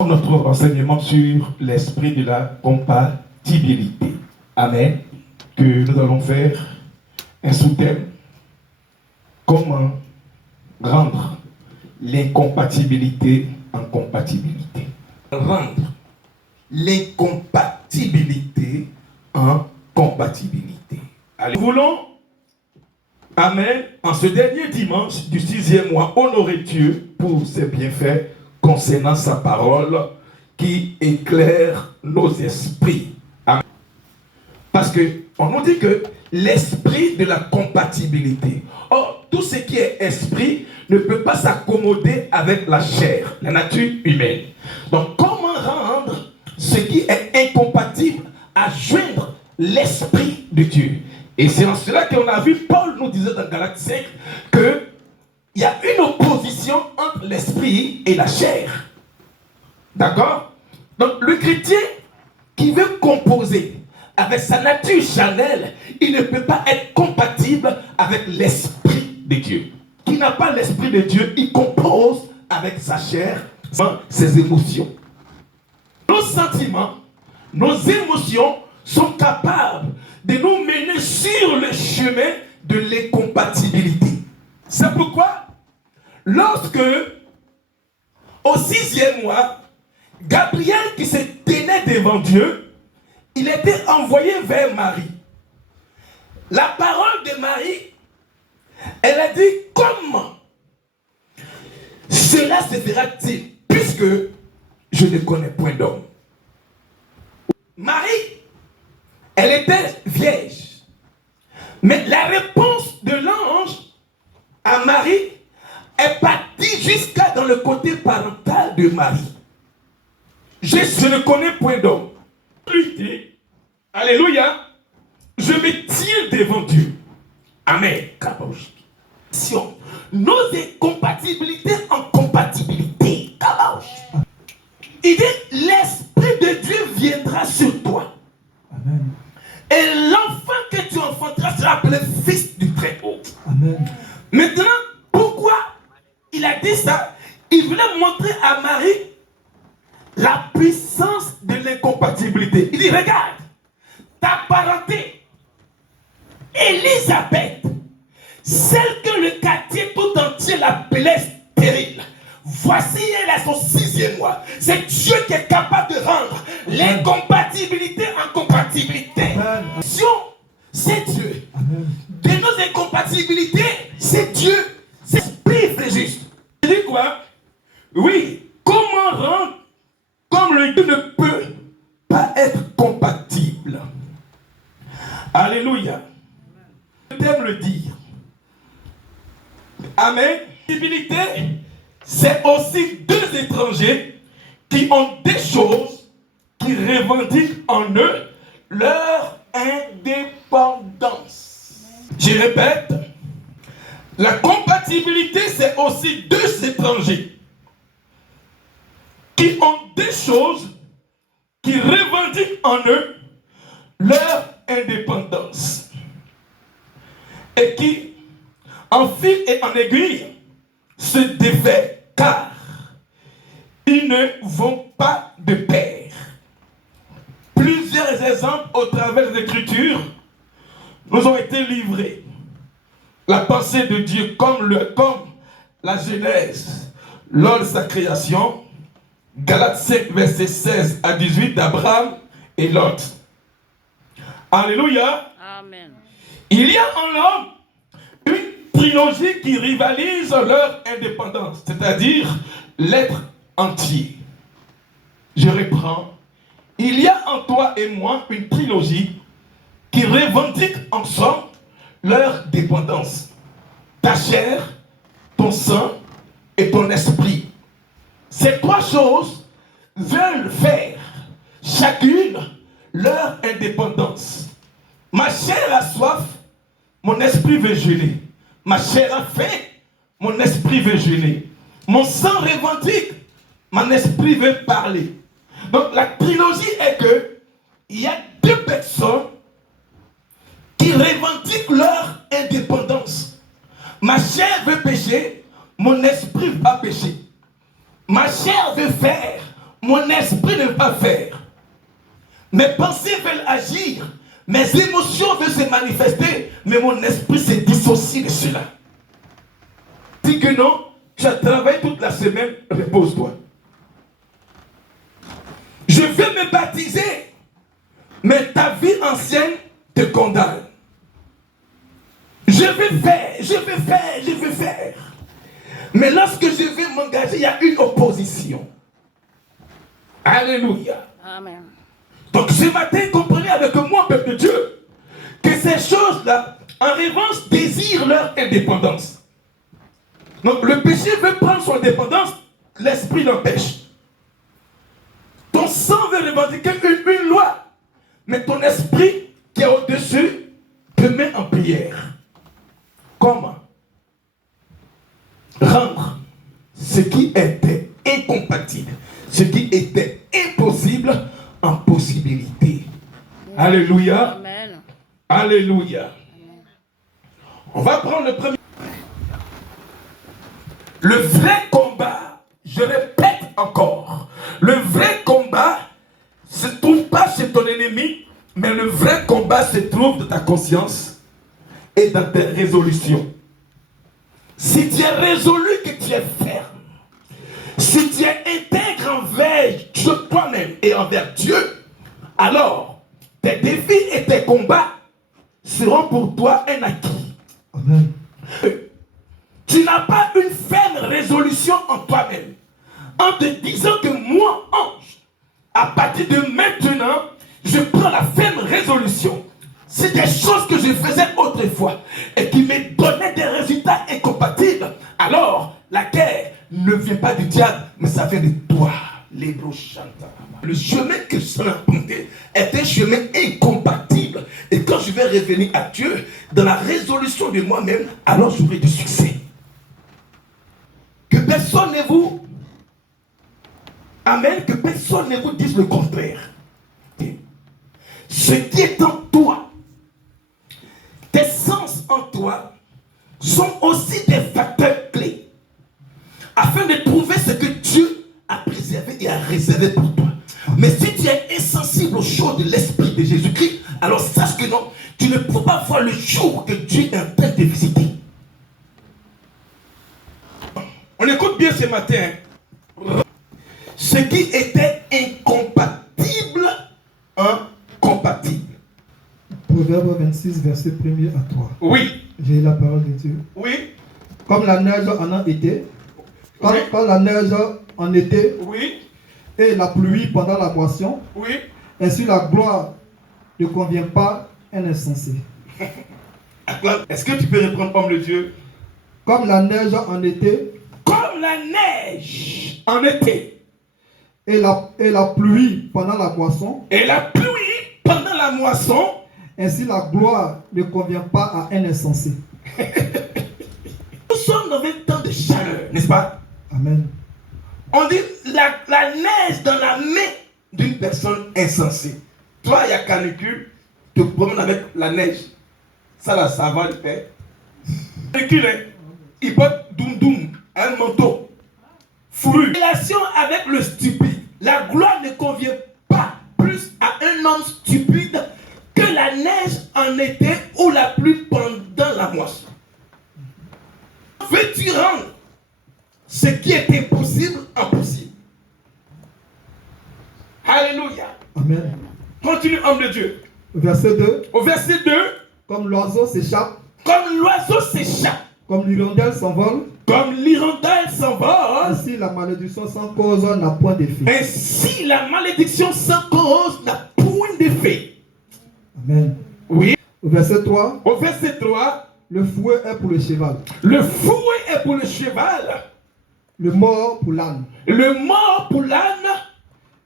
Notre enseignement sur l'esprit de la compatibilité. Amen. Que nous allons faire un sous-thème. Comment rendre l'incompatibilité en compatibilité. Rendre l'incompatibilité en compatibilité. Allez, nous voulons, amen, en ce dernier dimanche du 6e mois, honorer Dieu pour ses bienfaits concernant sa parole qui éclaire nos esprits. Amen. Parce qu'on nous dit que l'esprit de la compatibilité. Or, tout ce qui est esprit ne peut pas s'accommoder avec la chair, la nature humaine. Donc, comment rendre ce qui est incompatible à joindre l'esprit de Dieu? Et c'est en cela qu'on a vu, Paul nous disait dans Galates 5 que il y a une opposition entre l'esprit et la chair. D'accord? Donc le chrétien qui veut composer avec sa nature charnelle, il ne peut pas être compatible avec l'esprit de Dieu. Qui n'a pas l'esprit de Dieu, il compose avec sa chair, ses émotions. Nos sentiments, nos émotions sont capables de nous mener sur le chemin de l'incompatibilité. C'est pourquoi, lorsque, au 6e mois, Gabriel qui se tenait devant Dieu, il était envoyé vers Marie. La parole de Marie, elle a dit, comment cela se fera-t-il, puisque je ne connais point d'homme. Marie, elle était vierge. Mais la réponse de l'ange à Marie est partie jusqu'à dans le côté parental de Marie. Je ne connais point d'homme. Lui dit, alléluia, je me tiens devant Dieu. Amen. Nos incompatibilités en compatibilité. Il dit, l'esprit de Dieu viendra sur toi. Amen. Et l'enfant que tu enfanteras sera appelé fils du Très-Haut. Amen. Maintenant, pourquoi il a dit ça? Il voulait montrer à Marie la puissance de l'incompatibilité. Il dit, regarde, ta parenté, Élisabeth, celle que le quartier tout entier l'appelait stérile, voici elle a son 6e mois. C'est Dieu qui est capable de rendre l'incompatibilité en compatibilité. C'est Dieu. De nos incompatibilités, c'est Dieu. C'est l'esprit, c'est juste. Il dit quoi? Oui, comment rendre comme le Dieu ne peut pas être compatible. Alléluia. Je t'aime le dire. Amen. Compatibilité, c'est aussi deux étrangers qui ont des choses qui revendiquent en eux leur indépendance. Je répète, la compatibilité, c'est aussi deux étrangers qui ont des choses qui revendiquent en eux leur indépendance et qui, en fil et en aiguille, se défait car ils ne vont pas de pair. Plusieurs exemples au travers des Écritures nous ont été livrés. La pensée de Dieu comme la Genèse lors de sa création, Galates 5, versets 16 à 18 d'Abraham et Lot. Alléluia. Amen. Il y a en l'homme une trilogie qui rivalise leur indépendance, c'est-à-dire l'être entier. Je reprends. Il y a en toi et moi une trilogie qui revendique ensemble leur dépendance. Ta chair, ton sang et ton esprit. Ces trois choses veulent faire chacune leur indépendance. Ma chair a soif, mon esprit veut jeûner. Ma chair a faim, mon esprit veut jeûner. Mon sang revendique, mon esprit veut parler. Donc la trilogie est que il y a deux personnes qui revendiquent leur indépendance. Ma chair veut pécher, mon esprit va pécher. Ma chair veut faire, mon esprit ne veut pas faire. Mes pensées veulent agir. Mes émotions veulent se manifester. Mais mon esprit se dissocie de cela. Dis que non, tu as travaillé toute la semaine, repose-toi. Je vais me baptiser. Mais ta vie ancienne te condamne. Je vais faire. Mais lorsque je vais m'engager, il y a une opposition. Alléluia. Amen. Donc ce matin, comprenez avec moi, peuple de Dieu, que ces choses-là, en revanche, désirent leur indépendance. Donc le péché veut prendre son indépendance, l'esprit l'empêche. Ton sang veut revendiquer une loi, mais ton esprit qui est au-dessus te met en prière. Comment rendre ce qui était incompatible, ce qui était impossible en possibilité. Alléluia. Amen. Alléluia. Amen. On va prendre le premier. Le vrai combat, je répète encore, le vrai combat ne se trouve pas chez ton ennemi, mais le vrai combat se trouve dans ta conscience et dans tes résolutions. Si tu es résolu que tu es ferme, si tu es intègre envers toi-même et envers Dieu, alors tes défis et tes combats seront pour toi un acquis. Amen. Tu n'as pas une ferme résolution en toi-même en te disant que moi, ange, à partir de maintenant, je prends la ferme résolution. C'est des choses que je faisais autrefois et qui me donnaient des résultats incompatibles. Alors, la guerre ne vient pas du diable, mais ça vient de toi. Le chemin que je suis emprunté est un chemin incompatible. Et quand je vais revenir à Dieu, dans la résolution de moi-même, alors j'aurai du succès. Que personne ne vous... Amen, que personne ne vous dise le contraire. Ce qui est en toi, tes sens en toi, sont aussi des facteurs clés afin de trouver ce que Dieu a préservé et a réservé pour toi. Mais si tu es insensible au chaud de l'esprit de Jésus-Christ, alors sache que non, tu ne peux pas voir le jour que Dieu est en train de visiter. On écoute bien ce matin. Ce qui était incompatible, incompatible. Proverbe 26, verset 1er à 3. Oui. J'ai la parole de Dieu. Oui. Comme la neige en été, Oui. quand la neige en été Oui. et la pluie pendant la moisson, Oui. ainsi la gloire ne convient pas à un insensé. Est-ce que tu peux reprendre homme de Dieu? Comme la neige en été Comme la neige en été. et la pluie pendant la moisson, Et la pluie pendant la moisson. ainsi la gloire ne convient pas à un insensé. Nous sommes dans un temps de chaleur, n'est-ce pas? Amen. On dit la neige dans la main d'une personne insensée. Toi, il y a canicule, tu te promènes avec la neige. Ça, là, ça va le faire. Canicule, hein? Il porte doum-doum, un manteau, fourru. Relation avec le stupide. La gloire ne convient pas plus à un homme stupide que la neige en été ou la pluie pendant la moisson. Veux-tu rendre ce qui est impossible impossible? Alléluia. Amen. Continue, homme de Dieu. Verset 2. Au verset 2, Comme l'oiseau s'échappe, comme l'oiseau s'échappe, comme l'hirondelle s'envole, comme l'hirondelle s'envole, ainsi la malédiction sans cause n'a point d'effet. ainsi la malédiction sans cause n'a point d'effet. Amen. Oui. Verset 3. Au verset 3, Le fouet est pour le cheval, le fouet est pour le cheval, le mort pour l'âne, le mort pour l'âne,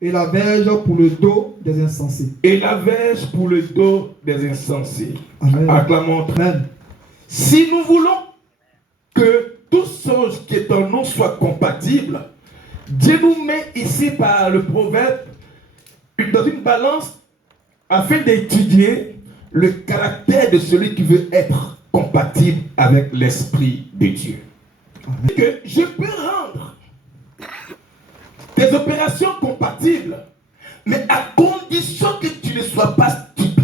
et la verge pour le dos des insensés. et la verge pour le dos des insensés. Amen. Acclamons. Amen. Si nous voulons que toutes choses qui est en nous soient compatibles, Dieu nous met ici par le proverbe dans une balance afin d'étudier le caractère de celui qui veut être compatible avec l'Esprit de Dieu. Que je peux rendre des opérations compatibles, mais à condition que tu ne sois pas stupide.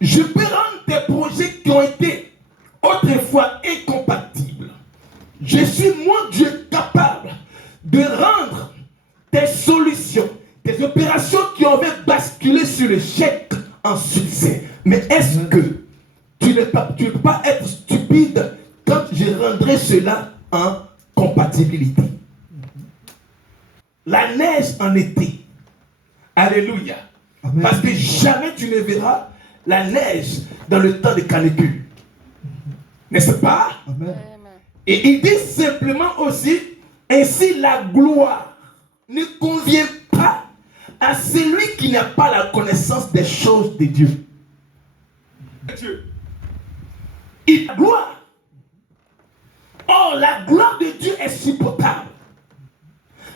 Je peux rendre des projets qui ont été autrefois incompatibles. Je suis, moi, Dieu, capable de rendre des solutions, des opérations qui avaient basculé sur l'échec en succès. Mais est-ce que tu ne peux pas être stupide quand je rendrai cela en compatibilité? La neige en été. Alléluia. Amen. Parce que jamais tu ne verras la neige dans le temps de canicule. N'est-ce pas? Amen. Et il dit simplement aussi, ainsi la gloire ne convient pas à celui qui n'a pas la connaissance des choses de Dieu. Dieu. Il la gloire. Or, la gloire de Dieu est supportable.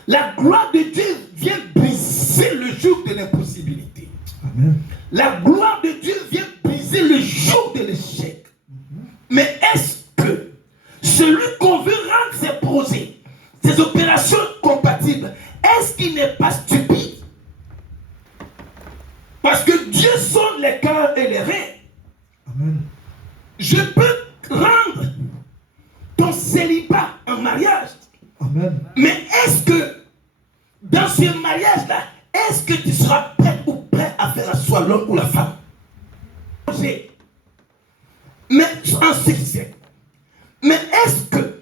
La gloire de Dieu vient briser le joug de l'impossibilité. Amen. La gloire de Dieu vient briser le joug de l'échec. Mais est-ce que celui qu'on veut rendre ses projets, ses opérations compatibles, est-ce qu'il n'est pas stupide? Parce que Dieu sonde les cœurs et les reins. Amen. Je peux rendre ton célibat en mariage. Amen. Mais est-ce que dans ce mariage-là, est-ce que tu seras prêt ou prêt à faire asseoir l'homme ou la femme? Mais en succès. Mais est-ce que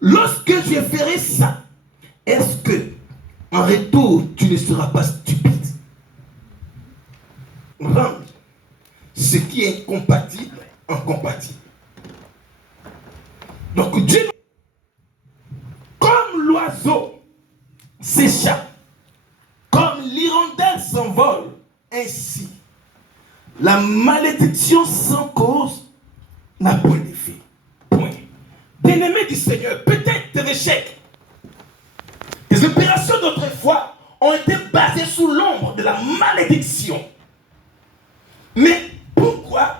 lorsque je ferai ça, est-ce que en retour tu ne seras pas stupide? Rendre ce qui est incompatible en compatible. Donc Dieu, comme l'oiseau s'échappe, comme l'hirondelle s'envole, ainsi la malédiction sans cause n'a point d'effet. Point. Bien-aimé du Seigneur, peut-être tes échecs, tes opérations d'autrefois ont été basées sous l'ombre de la malédiction. Mais pourquoi?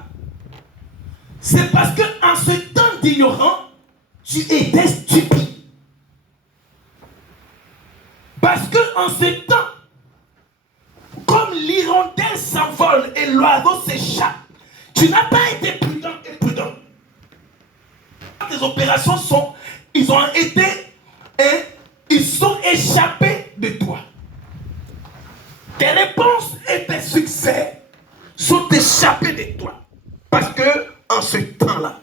C'est parce qu'en ce temps d'ignorant, tu étais stupide. Parce qu'en ce temps, comme l'hirondelle s'envole et l'oiseau s'échappe, tu n'as pas été prudent et prudent. Tes opérations ils sont échappés de toi. Tes réponses et tes succès sont échappés de toi. Parce que en ce temps-là,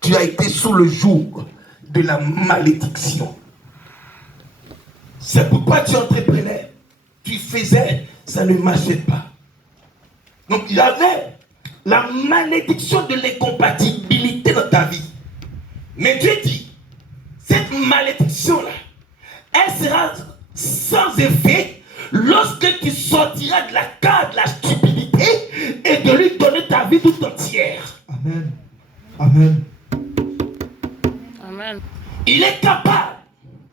tu as été sous le joug de la malédiction. C'est pourquoi tu entreprenais, tu faisais, ça ne marchait pas. Donc il y avait la malédiction de l'incompatibilité dans ta vie. Mais Dieu dit, cette malédiction-là, elle sera sans effet lorsque tu sortiras de la case de la stupidité et de lui donner ta vie tout entière. Amen. Amen. Amen. Il est capable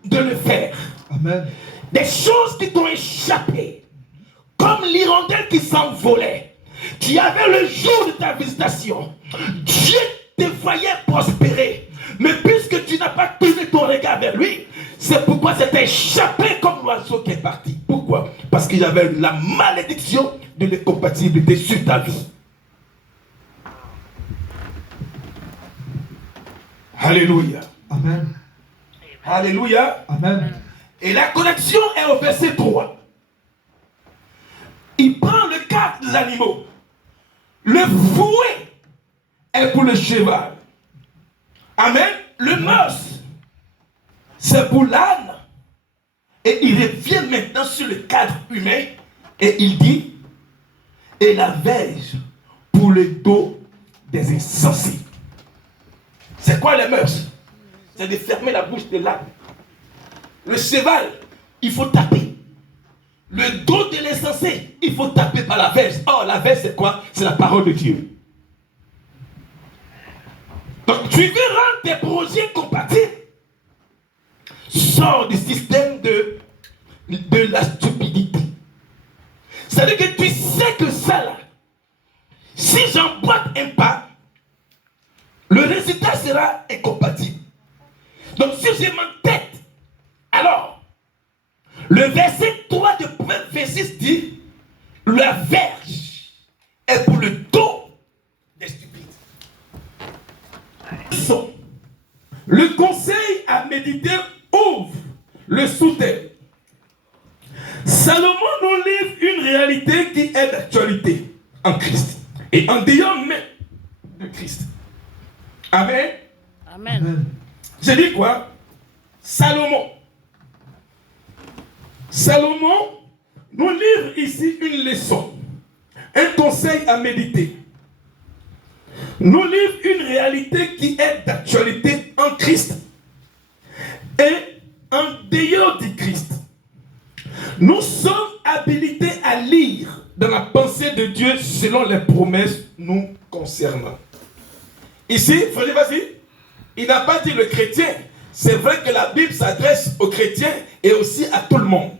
de le faire. Amen. Des choses qui t'ont échappé, comme l'hirondelle qui s'envolait. Tu avais le jour de ta visitation. Dieu te voyait prospérer. Mais puisque tu n'as pas tourné ton regard vers lui, c'est pourquoi c'était échappé comme l'oiseau qui est parti. Pourquoi? Parce qu'il y avait la malédiction de l'incompatibilité sur ta vie. Alléluia. Amen. Alléluia. Amen. Et la connexion est au verset 3. Il prend le cadre des animaux. Le fouet est pour le cheval. Amen. Le noce, c'est pour l'âne. Et il revient maintenant sur le cadre humain. Et il dit, et la verge pour le dos des insensés. C'est quoi les mœurs? C'est de fermer la bouche de l'âne. Le cheval, il faut taper. Le dos de l'insensé, il faut taper par la verge. Or, la verge, c'est quoi? C'est la parole de Dieu. Donc, tu veux rendre tes projets compatibles. Sors du système de la stupidité. C'est-à-dire que tu sais que ça, là, si j'emboîte un pas, le résultat sera incompatible. Donc, si je m'entête Alors, le verset 3 de Proverbe 26 dit, la verge est pour le dos des stupides. Le conseil à méditer ouvre le sous-thème. Salomon nous livre une réalité qui est d'actualité en Christ et en dehors même de Christ. Amen. Amen. J'ai dit quoi? Salomon nous livre ici une leçon, un conseil à méditer. Nous livre une réalité qui est d'actualité en Christ et en dehors du Christ. Nous sommes habilités à lire dans la pensée de Dieu selon les promesses nous concernant. Ici, frère, vas-y, il n'a pas dit le chrétien. C'est vrai que la Bible s'adresse aux chrétiens et aussi à tout le monde.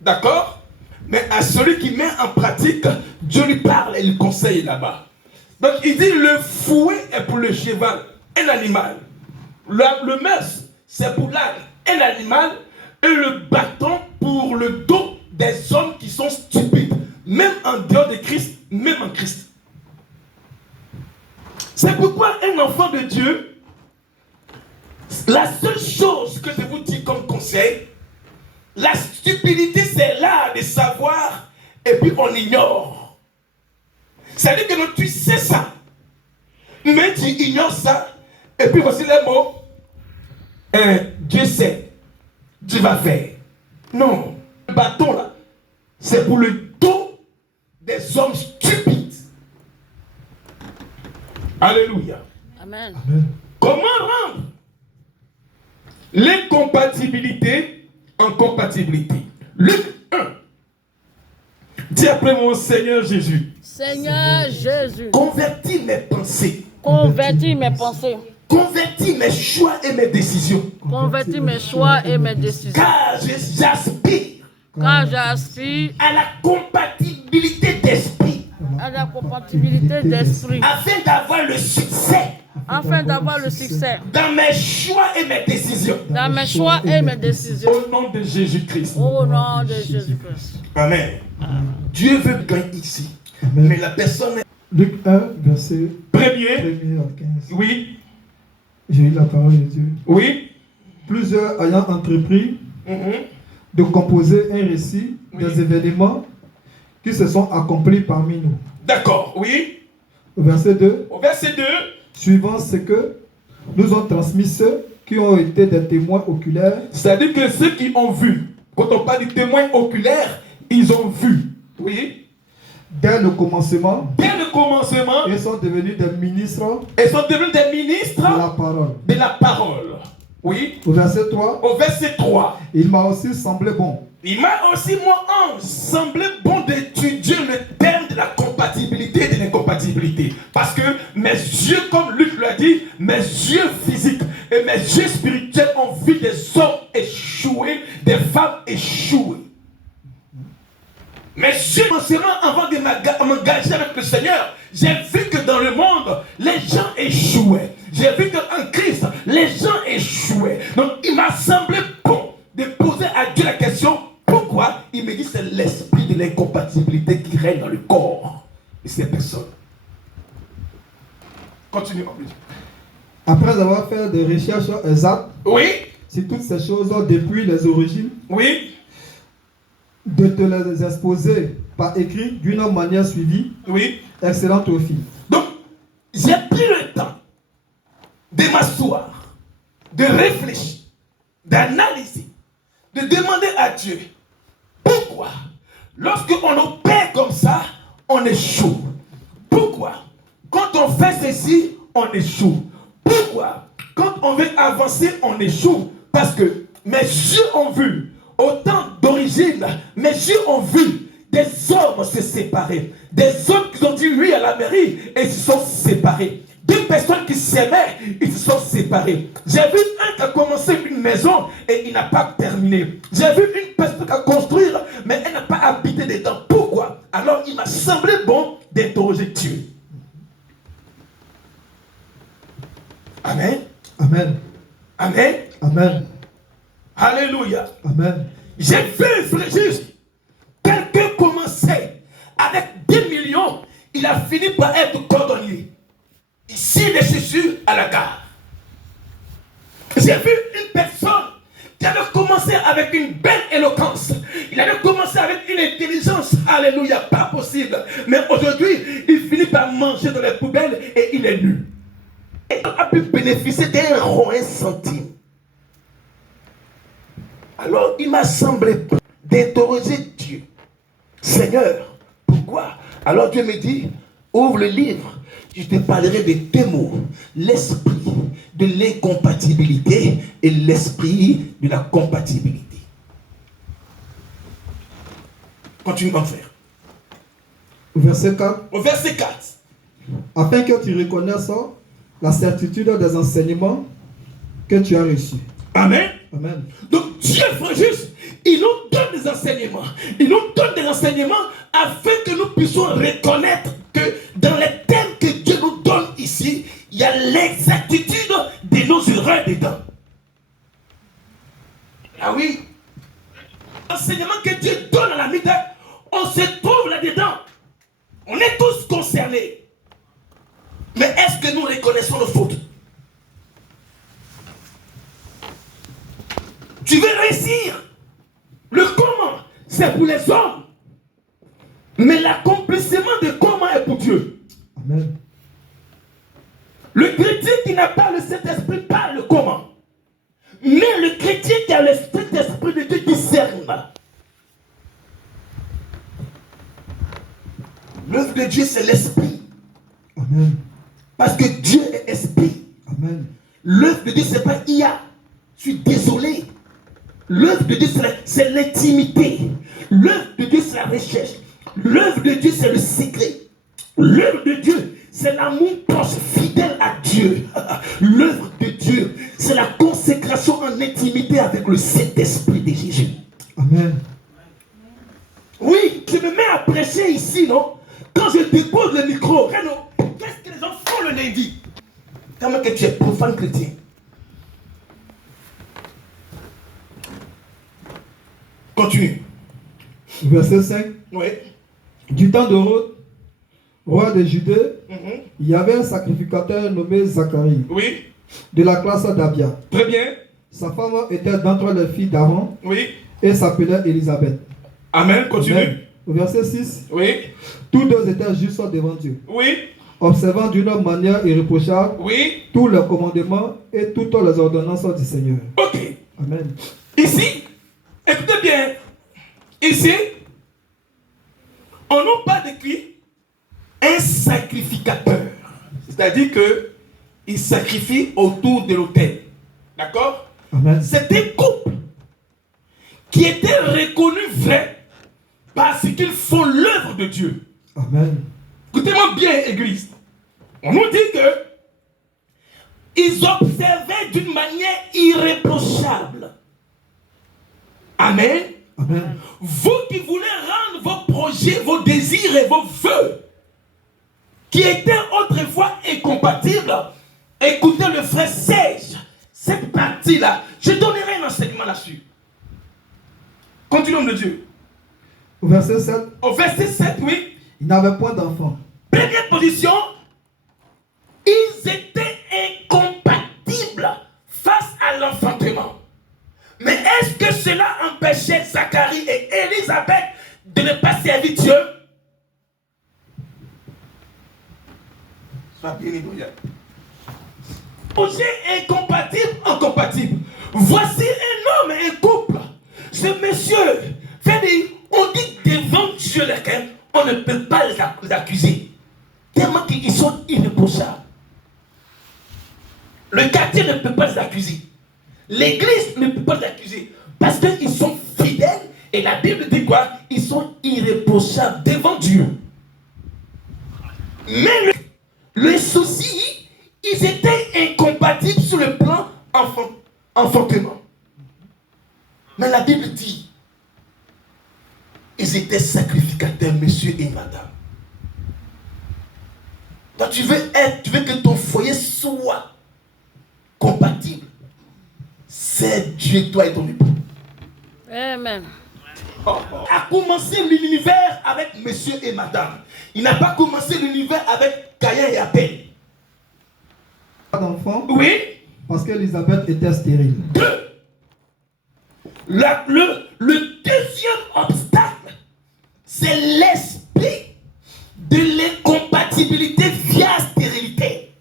D'accord? Mais à celui qui met en pratique, Dieu lui parle et il conseille là-bas. Donc il dit le fouet est pour le cheval, un animal. Le merce, c'est pour l'âne, un animal. Et le bâton pour le dos des hommes qui sont stupides. Même en dehors de Christ, même en Christ. C'est pourquoi un enfant de Dieu, la seule chose que je vous dis comme conseil, la stupidité c'est l'art de savoir et puis on ignore. C'est-à-dire que non, tu sais ça, mais tu ignores ça et puis voici les mots. Dieu sait. Tu vas faire. Non. Le bâton là, c'est pour le dos des hommes stupides. Alléluia. Amen. Comment rendre l'incompatibilité en compatibilité? Luc 1. Dis après mon Seigneur Jésus. Seigneur Jésus, Convertis mes pensées. convertis mes pensées, Convertis mes choix et mes décisions. convertis mes choix et mes décisions. Car j'aspire Car j'aspire à la compatibilité d'esprit. à la compatibilité d'esprit, Afin d'avoir le succès afin d'avoir le succès dans mes choix et mes décisions. dans mes choix et mes décisions. Au nom de Jésus-Christ. Au nom de Jésus-Christ. Amen. Dieu veut gagner ici. Mais la personne est Luc 1, verset premier. 1er à 15. Oui. J'ai eu la parole de Dieu. Oui. Plusieurs ayant entrepris Mhm. de composer un récit Oui. des événements qui se sont accomplis parmi nous. D'accord. Oui. Au verset 2, Au verset 2. suivant ce que nous ont transmis ceux qui ont été des témoins oculaires, C'est-à-dire que ceux qui ont vu, quand on parle de témoins oculaires, ils ont vu. Oui. dès le commencement, Dès le commencement, ils sont devenus des ministres ils sont devenus des ministres de la parole. de la parole. Oui. Au verset 3, Au verset 3. il m'a aussi semblé bon, Il m'a aussi, moi, semblé bon d'étudier le thème de la compatibilité et de l'incompatibilité. Parce que mes yeux, comme Luc l'a dit, mes yeux physiques et mes yeux spirituels ont vu des hommes échouer, des femmes échouer. Mes yeux, avant de m'engager avec le Seigneur, j'ai vu que dans le monde, les gens échouaient. J'ai vu qu'en Christ, les gens échouaient. Donc, il m'a semblé bon de poser à Dieu la question, pourquoi? Il me dit c'est l'esprit de l'incompatibilité qui règne dans le corps de ces personnes. Continue en plus. après avoir fait des recherches exactes Oui, sur toutes ces choses depuis les origines, oui, de te les exposer par écrit d'une manière suivie, oui. excellente aussi. Donc, j'ai pris le temps de m'asseoir, de réfléchir, d'analyser, de demander à Dieu pourquoi, lorsqu'on opère comme ça, on échoue. Pourquoi, quand on fait ceci, on échoue. Pourquoi, quand on veut avancer, on échoue. Parce que mes yeux ont vu, au temps d'origine, mes yeux ont vu des hommes se séparer. Des hommes qui ont dit oui à la mairie et ils se sont séparés. Deux personnes qui s'aimaient, ils se sont séparés. J'ai vu un qui a commencé une maison et il n'a pas terminé. J'ai vu une personne qui a construit, mais elle n'a pas habité dedans. Pourquoi? Alors il m'a semblé bon d'interroger Dieu. Amen. Amen. Amen. Amen. Alléluia. Amen. J'ai vu, frère, juste, quelqu'un commençait avec 10 millions, il a fini par être cordonnier. Ici, des chaussures à la gare. J'ai vu une personne qui avait commencé avec une belle éloquence. Il avait commencé avec une intelligence. Alléluia, pas possible. Mais aujourd'hui, il finit par manger dans les poubelles et il est nu. Et il a pu bénéficier d'un rond, un centime. Alors, il m'a semblé d'interroger Dieu. Seigneur, pourquoi? Alors Dieu me dit, ouvre le livre. Je te parlerai de deux mots, l'esprit de l'incompatibilité et l'esprit de la compatibilité. Continue mon frère. Verset 4. Au verset 4. Afin que tu reconnaisses la certitude des enseignements que tu as reçus. Amen. Amen. Donc Dieu, frère, juste, il nous donne des enseignements. Il nous donne des enseignements afin que nous puissions reconnaître que dans les thèmes que Dieu nous donne ici, il y a l'exactitude de nos erreurs dedans. Ah oui. L'enseignement que Dieu donne à la midi, on se trouve là-dedans. On est tous concernés. Mais est-ce que nous reconnaissons nos fautes? Tu veux réussir. Le comment, c'est pour les hommes. Mais l'accomplissement de comment est pour Dieu. Amen. Le chrétien qui n'a pas le Saint-Esprit parle le comment. Mais le chrétien qui a le Saint-Esprit de Dieu discerne. L'œuvre de Dieu, c'est l'esprit. Amen. Parce que Dieu est esprit. Amen. L'œuvre de Dieu, ce n'est pas IA. Je suis désolé. L'œuvre de Dieu, c'est l'intimité. L'œuvre de Dieu, c'est la recherche. L'œuvre de Dieu, c'est le secret. L'œuvre de Dieu, c'est l'amour proche, fidèle à Dieu. L'œuvre de Dieu, c'est la consécration en intimité avec le Saint-Esprit de Jésus. Amen. Oui, je me mets à prêcher ici, non? Quand je dépose le micro, qu'est-ce que les gens font le lundi? Tellement que tu es profane chrétien. Continue. Verset 5. Oui. Du temps de Hérode, roi de Judée, il y avait un sacrificateur nommé Zacharie, Oui. de la classe d'Abia. Très bien. Sa femme était d'entre les filles d'Aaron Oui. et s'appelait Élisabeth. Amen. Continue. Amen. Au verset 6. Oui. Tous deux étaient justes devant Dieu, Oui. observant d'une manière irréprochable Oui. tous les commandements et toutes les ordonnances du Seigneur. Ok. Amen. Ici, écoutez bien. Ici, on n'a pas décrit un sacrificateur. C'est-à-dire que il sacrifie autour de l'autel. D'accord? Amen. C'est un couple qui était reconnu vrai parce qu'ils font l'œuvre de Dieu. Amen. Écoutez-moi bien, Église. On nous dit que ils observaient d'une manière irréprochable. Amen. Amen. Vous qui voulez rendre vos projets, vos désirs et vos vœux qui étaient autrefois incompatibles, écoutez le frère Serge, cette partie-là, je donnerai un enseignement là-dessus. Continuons de Dieu. Au verset 7. Au verset 7, oui. Il n'avait point d'enfant. Première position, ils étaient incompatibles face à l'enfantement. Mais est-ce que cela empêchait Zacharie et Élisabeth de ne pas servir Dieu? Sois bien éloigné. Projet incompatible. Voici un homme et un couple. Ce monsieur fait dire, on dit devant Dieu lesquels on ne peut pas les accuser. Tellement qu'ils sont irréprochables. Le quartier ne peut pas les accuser. L'église ne peut pas les accuser. Parce qu'ils sont fidèles. Et la Bible dit quoi? Ils sont irréprochables devant Dieu. Mais le souci, ils étaient incompatibles sur le plan enfantement. Mais la Bible dit, ils étaient sacrificateurs, monsieur et madame. Donc tu veux que ton foyer soit compatible. c'est Dieu, toi et ton époux. Amen. A commencé l'univers avec monsieur et madame. Il n'a pas commencé l'univers avec Caïn et Abel. Pas d'enfant. Oui. Parce qu'Élisabeth était stérile. Le deuxième obstacle, c'est l'esprit de l'incompatibilité via stérilité.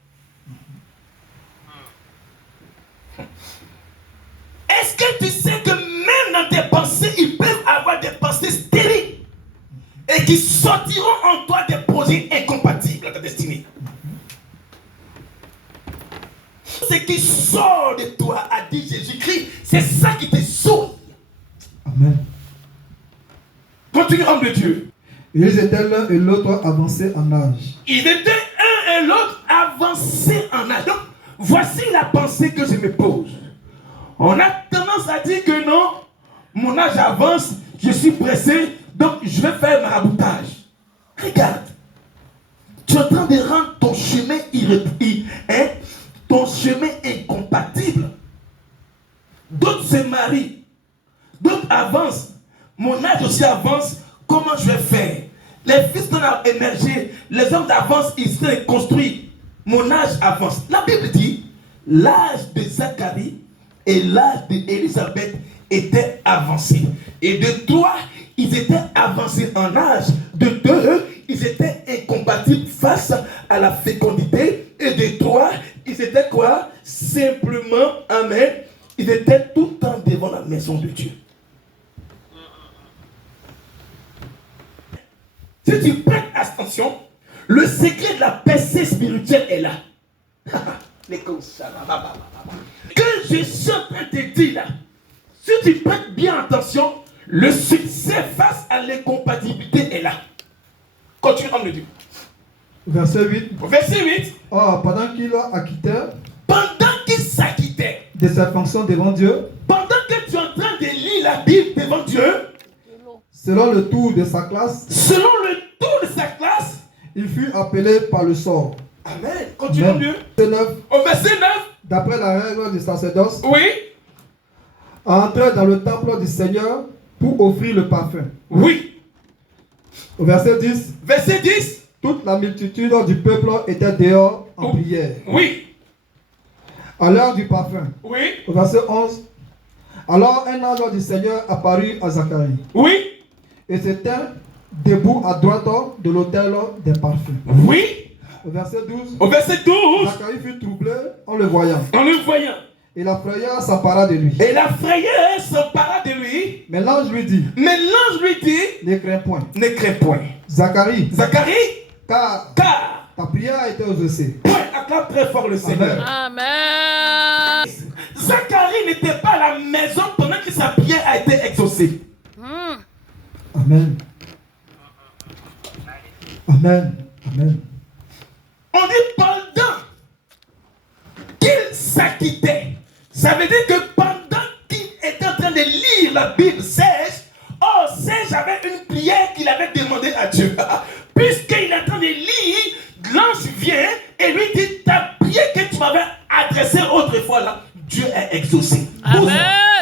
Est-ce que tu sais que même dans tes pensées, ils peuvent avoir des pensées stériles et qui sortiront en toi des projets incompatibles à ta destinée? Ce qui sort de toi, a dit Jésus-Christ, c'est ça qui te sauve. Amen. Continue, homme de Dieu. Ils étaient l'un et l'autre avancés en âge. Ils étaient un et l'autre avancés en âge. Donc, voici la pensée que je me pose. On a tendance à dire que non, mon âge avance, je suis pressé, donc je vais faire maraboutage. Regarde, tu es en train de rendre ton chemin ton chemin incompatible. D'autres se marient, d'autres avancent. Mon âge aussi avance. Comment je vais faire? Les fils ont émergé, les hommes avancent, ils sont construits. Mon âge avance. La Bible dit, l'âge de Zacharie et l'âge d'Élisabeth étaient avancés. Et de toi, ils étaient avancés en âge. De deux, ils étaient incompatibles face à la fécondité. Et de trois, ils étaient quoi? Simplement, amen, ils étaient tout le temps devant la maison de Dieu. Si tu prêtes attention, le secret de la percée spirituelle est là. Que je suis en train de te dire là, si tu prêtes bien attention, le succès face à l'incompatibilité est là. Continue, homme de Dieu. Verset 8. Verset 8. Or, pendant qu'il acquittait de ses fonctions devant Dieu, pendant que tu es en train de lire la Bible devant Dieu, selon le tour de sa classe, il fut appelé par le sort. Amen. Continue, Dieu. Au verset 9. D'après la règle du sacerdoce, oui, entrer dans le temple du Seigneur pour offrir le parfum. Oui. Au verset 10. Verset 10. Toute la multitude du peuple était dehors en prière. Oui. À l'heure du parfum. Oui. Au verset 11. Alors un ange du Seigneur apparut à Zacharie. Oui. Et c'était debout à droite de l'autel des parfums. Oui. Au verset 12. Au verset 12. Zacharie fut troublé en le voyant. Et la frayeur s'empara de lui. Mais l'ange lui dit. Ne crains point. Zacharie. Car ta prière a été exaucée. Acclame très fort le Seigneur. Amen. Zacharie n'était pas à la maison pendant que sa prière a été exaucée. Amen. Amen. Amen. On dit pendant qu'il s'acquittait. Ça veut dire que pendant qu'il était en train de lire la Bible sèche, Sèche avait une prière qu'il avait demandé à Dieu. Puisqu'il est en train de lire, l'ange vient et lui dit, ta prière que tu m'avais adressée autrefois là, Dieu a exaucé. Amen.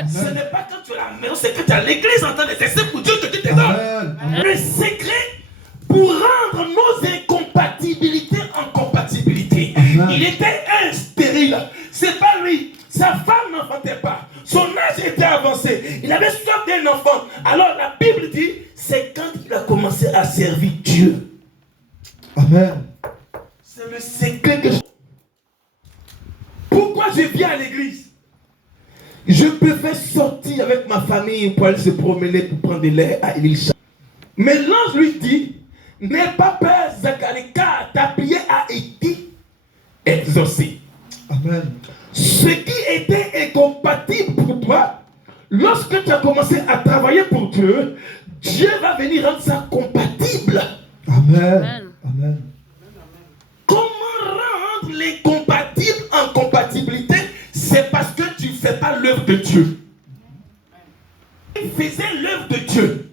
Ce n'est pas quand tu es à la maison, c'est que tu es à l'église en train de faire. C'est pour Dieu que tu te donnes. Le secret pour rendre nos incompatibilités en compatibilité. Amen. Il était un stérile. C'est pas lui. Sa femme n'enfantait pas. Son âge était avancé. Il avait soif d'un enfant. Alors la Bible dit, c'est quand il a commencé à servir Dieu. Amen. C'est le secret que je... Pourquoi je viens à l'église? Je peux faire sortir avec ma famille pour aller se promener pour prendre de l'air à Elisha. Mais l'ange lui dit, n'aie pas peur, Zacharie, car ta prière a été exaucée. Amen. Ce qui était incompatible pour toi, lorsque tu as commencé à travailler pour Dieu, Dieu va venir rendre ça compatible. Amen. Amen. Comment rendre l'incompatible en compatibilité? C'est parce que tu ne fais pas l'œuvre de Dieu. Il faisait l'œuvre de Dieu.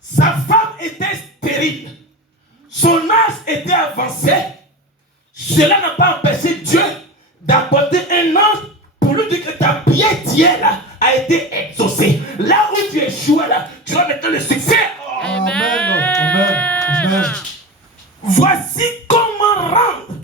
Sa femme était stérile. Son âge était avancé. Cela n'a pas empêché Dieu d'apporter un ange pour pour lui dire que ta prière d'hier là a été exaucée. Là où tu échoues là, tu vas maintenant le succès. Oh. Amen. Amen. Amen. Voici comment rendre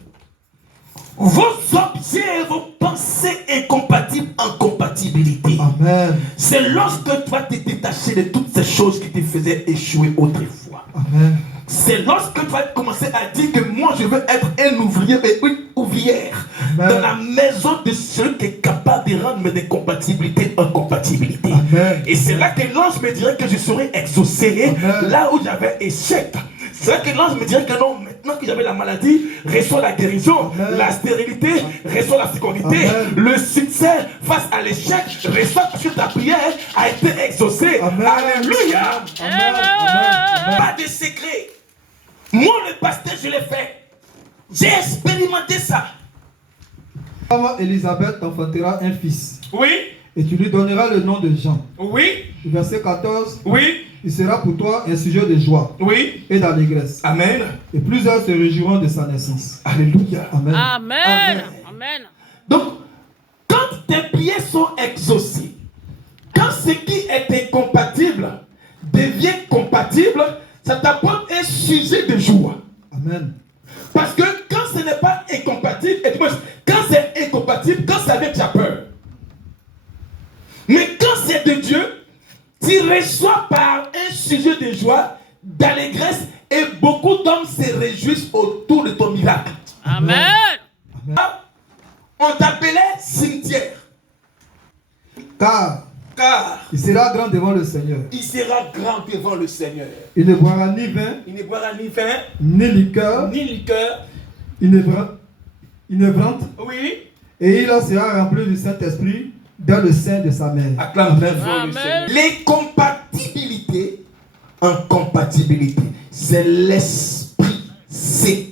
vos objets et vos pensées incompatibles en compatibilité. Amen. C'est lorsque tu vas te détacher de toutes ces choses qui te faisaient échouer autrefois. Amen. C'est lorsque tu vas commencer à dire que moi je veux être un ouvrier et une ouvrière dans la maison de celui qui est capable de rendre mes incompatibilités en compatibilité. Amen. Et c'est là que l'ange me dirait que je serai exaucé. Amen. Là où j'avais échec. C'est là que l'ange me dirait que non, maintenant que j'avais la maladie, reçois la guérison. Amen. La stérilité, reçois la fécondité. Amen. Le succès face à l'échec, reçois parce que ta prière a été exaucée. Amen. Alléluia. Amen. Amen. Pas de secret. Moi, le pasteur, je l'ai fait. J'ai expérimenté ça. Élisabeth t'enfantera un fils. Oui. Et tu lui donneras le nom de Jean. Oui. Verset 14. Oui. Il sera pour toi un sujet de joie. Oui. Et d'allégresse. Amen. Et plusieurs se réjouiront de sa naissance. Alléluia. Amen. Amen. Amen. Amen. Donc, quand tes prières sont exaucées, quand ce qui est incompatible devient compatible, ça t'apporte un sujet de joie. Amen. Parce que quand ce n'est pas incompatible, et quand c'est incompatible, quand ça vient, tu as peur. Mais quand c'est de Dieu, tu reçois par un sujet de joie, d'allégresse, et beaucoup d'hommes se réjouissent autour de ton miracle. Amen. Amen. On t'appelait cimetière. Car il sera grand devant le Seigneur. Il sera grand devant le Seigneur. Il ne boira ni vin, Il ne boira ni vin, ni liqueur, ni liqueur. Inévrante. Oui. Et il sera rempli du Saint-Esprit dans le sein de sa mère. Acclame Amen. le Seigneur. L'incompatibilité, incompatibilité, c'est l'Esprit Saint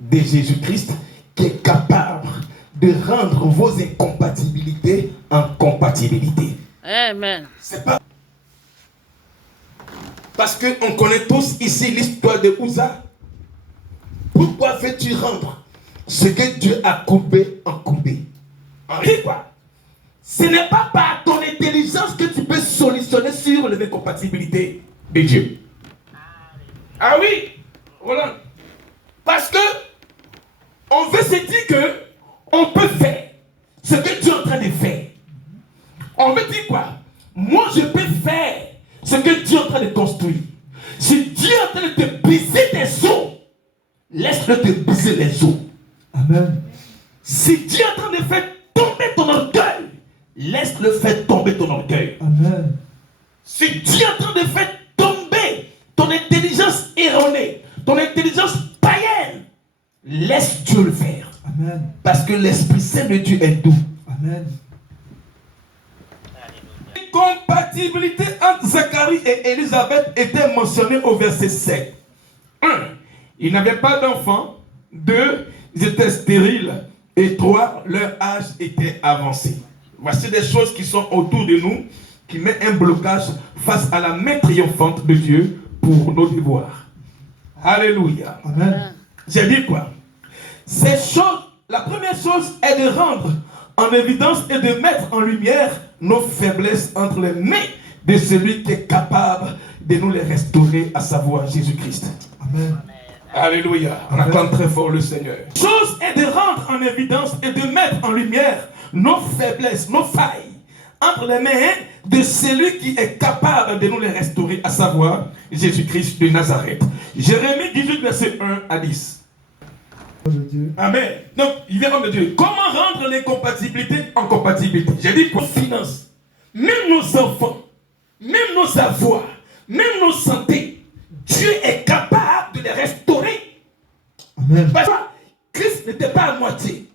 de Jésus-Christ qui est capable de rendre vos incompatibilités en compatibilité. Amen. C'est pas parce qu'on connaît tous ici l'histoire de Uza. Pourquoi veux-tu rendre ce que Dieu a coupé en coupé? En rien quoi? Ce n'est pas par ton intelligence que tu peux solutionner sur les incompatibilités de Dieu. Ah oui, Roland. Parce que on veut se dire que on peut faire ce que Dieu est en train de faire. On veut dire quoi? Moi je peux faire ce que Dieu est en train de construire. Si Dieu est en train de te briser tes os, laisse-le te briser les os. Amen. Si Dieu est en train de faire tomber ton orgueil, laisse-le faire tomber ton orgueil. Amen. Si Dieu est en train de faire tomber ton intelligence erronée, ton intelligence païenne, laisse Dieu le faire. Amen. Parce que l'Esprit Saint de Dieu est doux. Amen. Compatibilité entre Zacharie et Élisabeth était mentionnée au verset 7. 1. Ils n'avaient pas d'enfants. 2. Ils étaient stériles. Et 3. Leur âge était avancé. Voici des choses qui sont autour de nous, qui mettent un blocage face à la main triomphante de Dieu pour nos devoirs. Alléluia. Amen. J'ai dit quoi? Ces choses, la première chose est de rendre en évidence et de mettre en lumière nos faiblesses entre les mains de celui qui est capable de nous les restaurer, à savoir Jésus-Christ. Amen. Alléluia. On acclame très fort le Seigneur. Chose est de rendre en évidence et de mettre en lumière nos faiblesses, nos failles entre les mains de celui qui est capable de nous les restaurer, à savoir Jésus-Christ de Nazareth. Jérémie 18, verset 1 à 10. Dieu. Amen. Donc, il vient de Dieu. Comment rendre l'incompatibilité en compatibilité? J'ai dit pour finance. Même nos enfants, même nos avoirs, même nos santé, Dieu est capable de les restaurer. Amen. Parce que Christ n'était pas à moitié.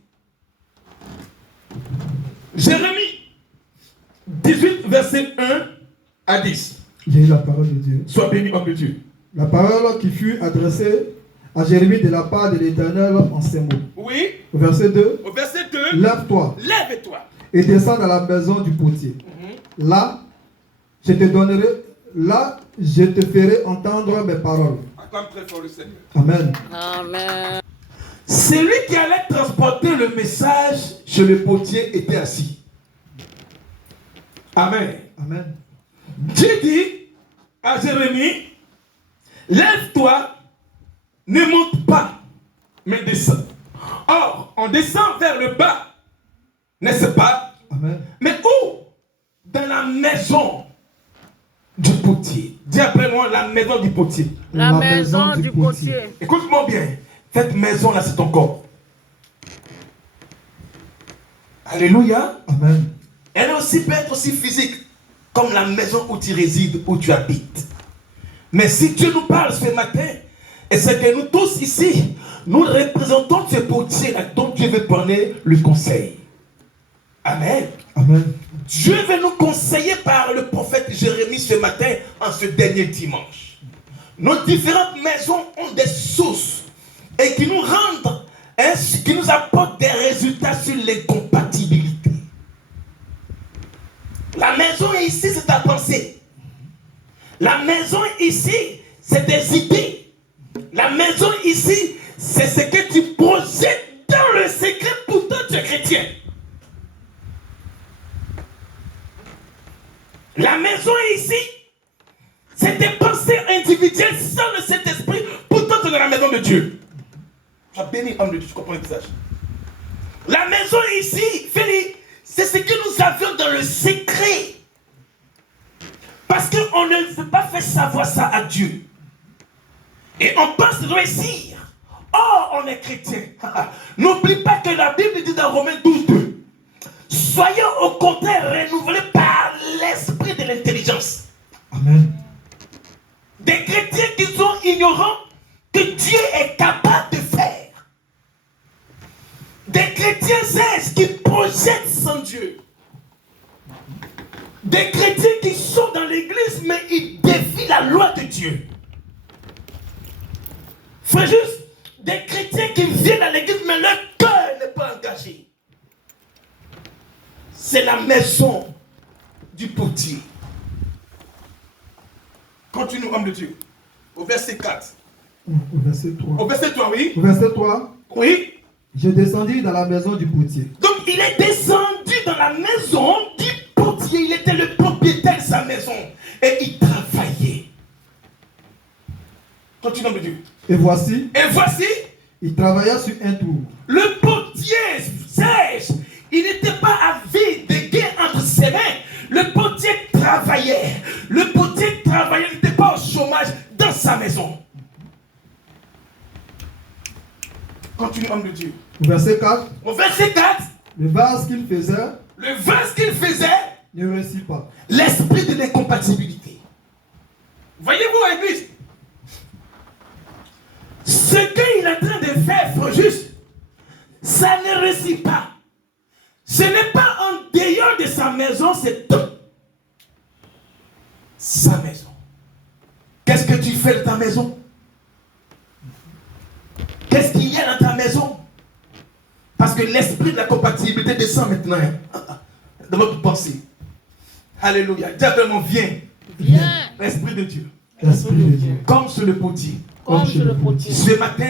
Jérémie 18, verset 1 à 10. J'ai eu la parole de Dieu. Sois béni, homme de Dieu. La parole qui fut adressée à Jérémie de la part de l'Éternel en ces mots. Oui. Au verset 2. Au verset 2. Lève-toi. Lève-toi. Et descends dans la maison du potier. Là, je te ferai entendre mes paroles. Acclame très fort le Seigneur. Amen. Amen. Celui qui allait transporter le message chez le potier était assis. Amen. Amen. Dieu dit à Jérémie, lève-toi, ne monte pas, mais descends. Or, on descend vers le bas, n'est-ce pas? Amen. Mais où? Dans la maison du potier. Dis après moi, la maison du potier. La maison du potier. Écoute-moi bien, cette maison-là, c'est ton corps. Alléluia. Amen. Elle aussi peut être aussi physique, comme la maison où tu résides, où tu habites. Mais si Dieu nous parle ce matin, et c'est que nous tous ici, nous représentons ce potier-là dont Dieu veut parler le conseil. Amen. Amen. Dieu veut nous conseiller par le prophète Jérémie ce matin, en ce dernier dimanche. Nos différentes maisons ont des sources et qui nous rendent, qui nous apportent des résultats sur l'incompatibilité. La maison ici, c'est ta pensée. La maison ici, c'est des idées. La maison ici, c'est ce que tu projettes dans le secret, pourtant tu es chrétien. La maison ici, c'est des pensées individuelles sans le Saint-Esprit, pourtant tu es dans la maison de Dieu. Tu as béni, homme de Dieu, tu comprends le message. La maison ici, Félix, c'est ce que nous avions dans le secret. Parce qu'on ne veut pas faire savoir ça à Dieu. Et on pense réussir. Oh, on est chrétien. N'oublie pas que la Bible dit dans Romains 12:2. Soyons au contraire renouvelés par l'esprit de l'intelligence. Amen. Des chrétiens qui sont ignorants que Dieu est capable de faire. Des chrétiens sages qui projettent sans Dieu. Des chrétiens qui sont dans l'église mais ils défient la loi de Dieu. Frère juste, des chrétiens qui viennent à l'église mais leur cœur n'est pas engagé. C'est la maison du potier. Continue, homme de Dieu. Au verset 4. Au verset 3. Au verset 3, oui. Au verset 3. Oui. Je descendis dans la maison du potier. Donc il est descendu dans la maison du potier. Il était le propriétaire de sa maison. Et il travaillait. Continue, homme de Dieu. Et voici. Il travailla sur un tour. Le potier sage. Il n'était pas avide de gain entre ses mains. Le potier travaillait. Le potier travaillait, il n'était pas au chômage dans sa maison. Continue, homme de Dieu. Au verset 4. Au verset 4. Le vase qu'il faisait ne réussit pas. L'esprit de l'incompatibilité. Voyez-vous, Église, ce qu'il est en train de faire, frère juste, ça ne réussit pas. Ce n'est pas en dehors de sa maison, c'est tout. Sa maison. Qu'est-ce que tu fais de ta maison? Qu'est-ce qu'il y a dans ta maison? Parce que l'esprit de la compatibilité descend maintenant dans votre pensée. Alléluia. Diablement, viens. L'esprit de Dieu. L'esprit de Dieu. Comme sur le potier. Comme sur le potier. Ce matin,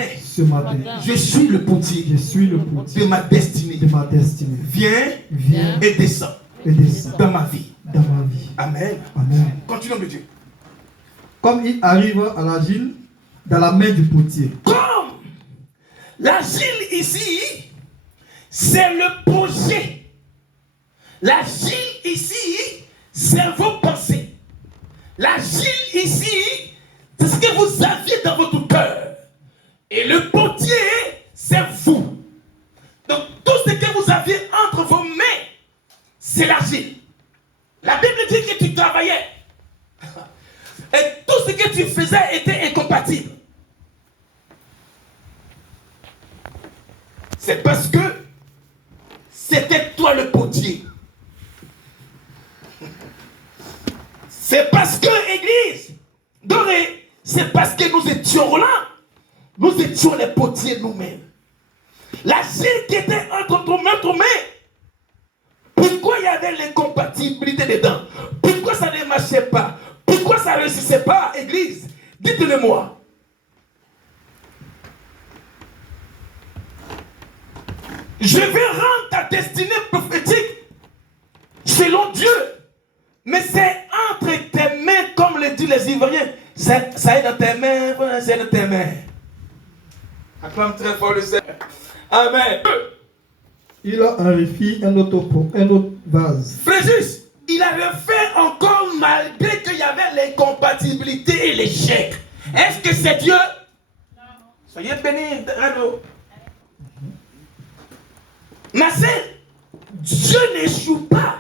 je suis le potier. De ma destinée. Viens et descends. Dans ma vie. Amen. Continuons de Dieu. Comme il arrive à l'agile dans la main du potier. Comme l'agile ici, c'est le projet. L'agile ici, c'est vos pensées. L'agile ici, c'est ce que vous aviez dans votre cœur. Et le potier, c'est vous. Donc tout ce que vous aviez entre vos mains, c'est l'argile. La Bible dit que tu travaillais. Et tout ce que tu faisais était incompatible. C'est parce que c'était toi le potier. C'est parce que, Église, Doré, c'est parce que nous étions là. Nous étions les potiers nous-mêmes. La gile qui était entre notre main. Pourquoi il y avait l'incompatibilité dedans? Pourquoi ça ne marchait pas? Pourquoi ça ne réussissait pas, Église? Dites-le-moi. Je vais rendre ta destinée prophétique selon Dieu. Mais c'est entre tes mains, comme le disent les Ivoiriens. Ça est dans tes mains, c'est dans tes mains. Acclame très fort le Seigneur. Amen. Il a enrichi un autre vase. Fréjus, il avait fait encore malgré qu'il y avait l'incompatibilité et l'échec. Est-ce que c'est Dieu? Non. Soyez bénis, Radio. Ma sœur, Dieu n'échoue pas.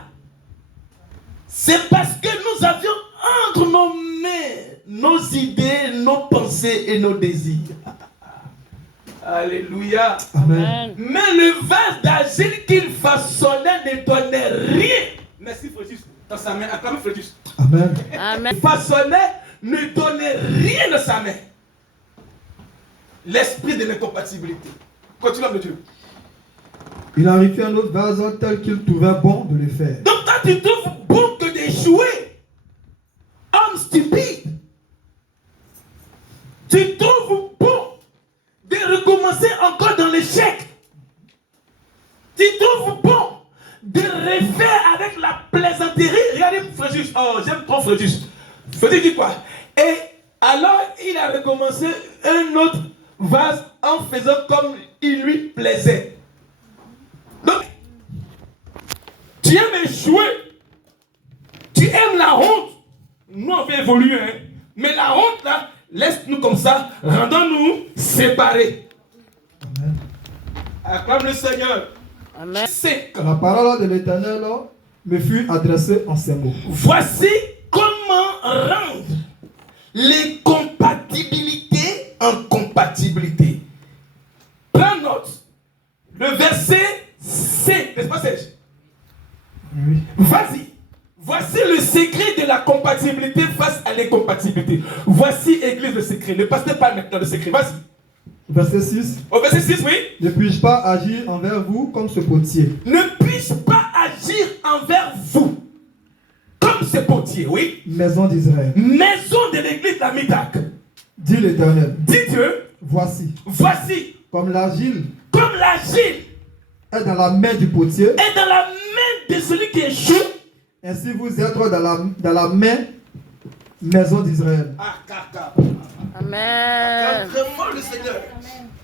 C'est parce que nous avions entre nos mains nos idées, nos pensées et nos désirs. Alléluia. Amen. Mais le vase d'argile qu'il façonnait ne donnait rien. Merci Fréjus. Dans sa main, acclame Fréjus. Amen. Amen. Façonnait ne donnait rien dans sa main. L'esprit de l'incompatibilité. Continue de Dieu. Il a enrichi un autre vase tel qu'il trouvait bon de le faire. Donc quand tu trouves bon que d'échouer, homme stupide, tu trouves bon de recommencer encore dans l'échec. Tu trouves bon de refaire avec la plaisanterie. Regardez Fréjus. Oh, j'aime trop Fréjus. Fréjus dit quoi? Et alors il a recommencé un autre vase en faisant comme il lui plaisait. Donc, tu aimes échouer. Tu aimes la honte. Nous on fait évoluer, hein. Mais la honte là, laisse-nous comme ça, rendons-nous séparés. Amen. Acclame le Seigneur. Amen. C'est que La parole de l'Éternel me fut adressée en ces mots. voici comment rendre les compatibilités en compatibilité. Prends note. Le verset C, n'est-ce pas Serge? Oui. Vas-y. Voici le secret de la compatibilité face à l'incompatibilité. Voici, Église, le secret. Ne passez pas maintenant le secret. Vas-y. Verset 6. Au verset 6, oui. Ne puis-je pas agir envers vous comme ce potier? Ne puis-je pas agir envers vous comme ce potier, oui. Maison d'Israël. Maison de l'église d'Amidak. Dit l'Éternel. Dit Dieu. Voici. Voici. Comme l'argile Comme l'argile est dans la main du potier, est dans la main de celui qui échoue. ainsi vous êtes dans la main Maison d'Israël. Ah, caca. Amen. Vraiment le Seigneur.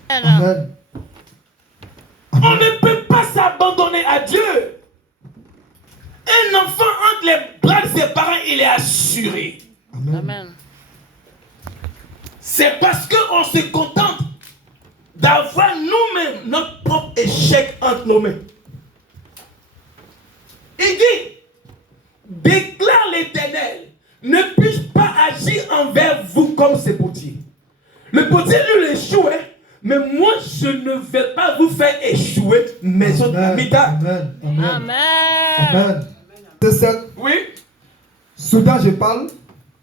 Amen. On ne peut pas s'abandonner à Dieu. Un enfant entre les bras de ses parents, il est assuré. Amen. Amen. C'est parce qu'on se contente d'avoir nous-mêmes notre propre échec entre nos mains. Il dit, déclare l'Éternel, ne puis-je pas agir envers vous comme ce potier? Le potier, lui, il échoue, hein? Mais moi, je ne vais pas vous faire échouer, maison d'Amidak. Amen. Amen. Amen. Amen. C'est ça. Oui. Soudain, je parle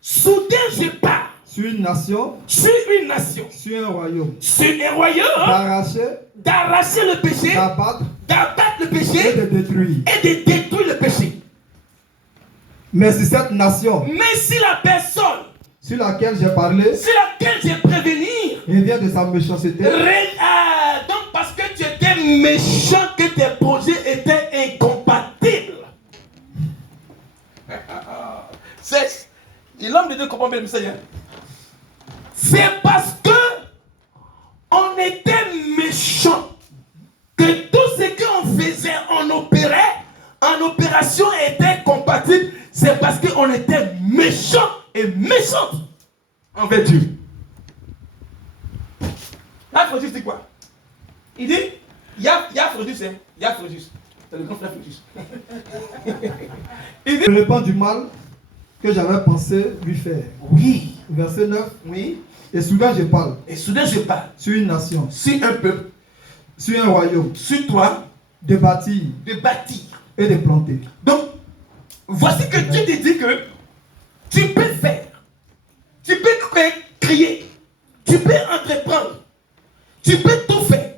Soudain, je pars sur une nation, sur une nation, sur un royaume, sur un royaume, d'arracher le péché, d'abattre le et péché de détruire. et de détruire le péché. Mais si cette nation Mais si la personne sur laquelle j'ai parlé sur laquelle j'ai prévenu, revient de sa méchanceté, donc parce que tu étais méchant, que tes projets étaient incompatibles. C'est l'homme de Dieu comprend bien le Seigneur. C'est parce que on était méchant que tout ce qu'on faisait, on opérait, en opération était compatible. C'est parce qu'on était méchant et méchante envers Dieu. Là, Fréjus dit quoi? Il dit, il y a Fréjus, hein? Il y a Fréjus. C'est le grand frère Fréjus. Il dit, je répands du mal que j'avais pensé lui faire. oui, Verset 9. oui. Et soudain je parle Et soudain je parle sur une nation, sur un peuple, sur un royaume, sur toi, de bâtir de bâtir. et de planter. Donc, voici que Dieu te dit que tu peux faire, tu peux crier, tu peux entreprendre, tu peux tout faire,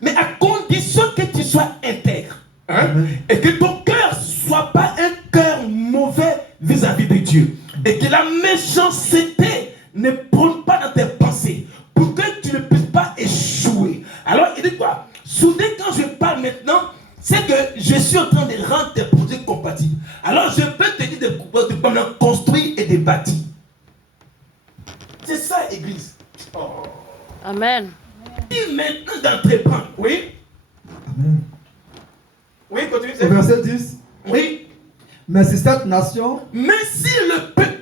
mais à condition que tu sois intègre. Hein? Et que ton cœur ne soit pas un cœur mauvais vis-à-vis de Dieu. Et que la méchanceté ne prône pas dans tes pensées pour que tu ne puisses pas échouer. Alors il dit quoi? Soudain quand je parle maintenant, c'est que je suis en train de rendre tes projets compatibles. Alors je peux te dire de C'est ça, Église. Oh. Amen. Et maintenant d'entreprendre. Oui. Amen. Oui, continue. Au verset 10. Oui. Mais si cette nation le peuple